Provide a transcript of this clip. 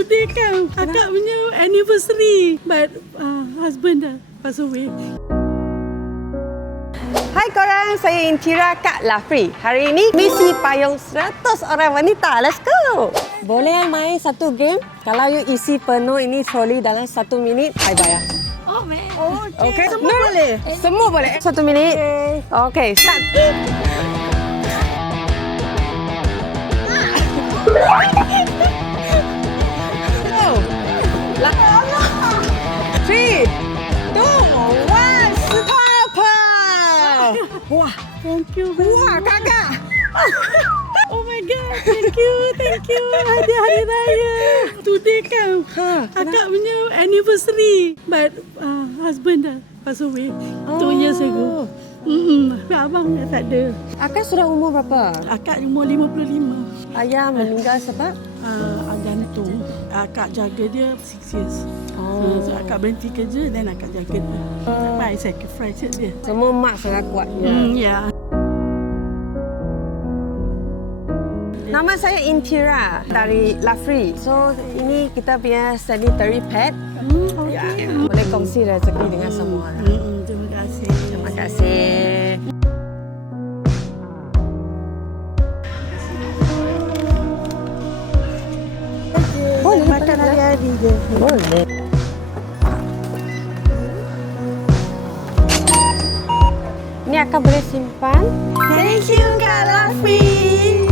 Today kan akak punya anniversary, but husband dah pass away. Hai korang, saya Intira Kak Lafri. Hari ini misi payung 100 orang wanita. Let's go! Boleh main satu game? Kalau you isi penuh ini trolley dalam 1 minit, I bayar. Oh man. Okay? Semua boleh? Semua boleh. 1 minit. Okay, start. Three, two, one, stop! Wah, Thank you very wah, much. kakak. Oh my god, thank you. Hadiah hari raya. Today kan akak punya anniversary, but husband dah pass away 2 years ago. Abang dah tak ada. Akak sudah umur berapa? Akak umur 55. Ayah meninggal sebab? Gantung. Akak jaga dia 6 years. Oh. So akak berhenti kerja dan akak jaga dia. I sacrifice dia. Semua mak sangat kuat. Ya. Nama saya Intira dari Lafri. So, ini kita punya sanitary pad. Okay. Boleh kongsi rezeki dengan semua orang. Terima kasih. Terima kasih. Boleh Makan hari-hari je. Boleh. Ini akan boleh simpan. Thank you Kak Lafri.